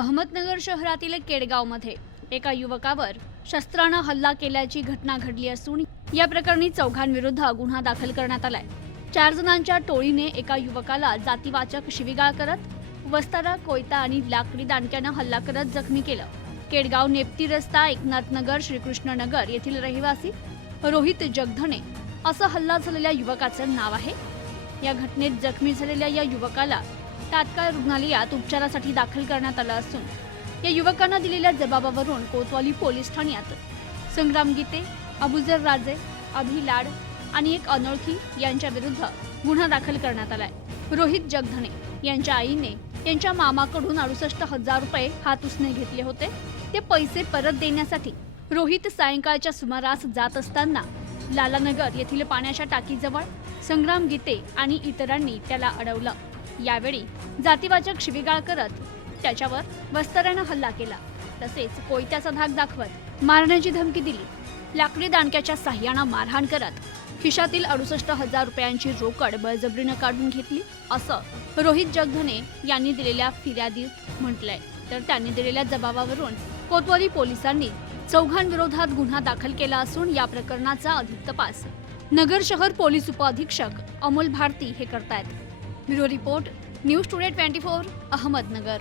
अहमदनगर शहरातील केडगावमध्ये एका युवकावर शस्त्रानं हल्ला केल्याची घटना घडली असून या प्रकरणी चौघांविरुद्ध गुन्हा दाखल करण्यात आलाय। 4 जणांच्या टोळीने एका युवकाला जातीवाचक शिवीगाळ करत वस्तारा, कोयता आणि लाकडी दांडक्यानं हल्ला करत जखमी केलं। केडगाव नेप्ती रस्ता, एकनाथनगर, श्रीकृष्णनगर येथील रहिवासी रोहित जगधने असं हल्ला झालेल्या युवकाचं नाव आहे। या घटनेत जखमी झालेल्या या युवकाला तात्काळ रुग्णालयात उपचारासाठी दाखल करण्यात आलं असून या युवकानं दिलेल्या जबाबावरून कोतवाली पोलीस ठाण्यात संग्राम गीते, अबुजर राजे, अभि लाड आणि एक अनोळखी यांच्या विरुद्ध गुन्हा दाखल करण्यात आलाय। रोहित जगधने यांच्या आईने यांच्या मामाकडून 68,000 रुपये हातउसने घेतले होते। ते पैसे परत देण्यासाठी रोहित सायंकाळच्या सुमारास जात असताना लालानगर येथील पाण्याच्या टाकीजवळ संग्राम गीते आणि इतरांनी त्याला अडवलं। यावेळी जातीवाचक शिवीगाळ करत त्याच्यावर वस्ताऱ्यानं हल्ला केला, तसेच कोयत्याचा धाक दाखवत मारण्याची धमकी दिली। लाकडी दांडक्याच्या साह्यानं मारहाण करत खिशातील 68,000 रुपयांची रोकड बळजबरीनं काढून घेतली असं रोहित जगधने यांनी दिलेल्या फिर्यादीत म्हटलंय। तर त्यांनी दिलेल्या जबाबावरून कोतवाली पोलिसांनी चौघांविरोधात गुन्हा दाखल केला असून या प्रकरणाचा अधिक तपास नगर शहर पोलीस उपअधीक्षक अमोल भारती हे करतायत। Bureau report, news today 24, Ahmednagar.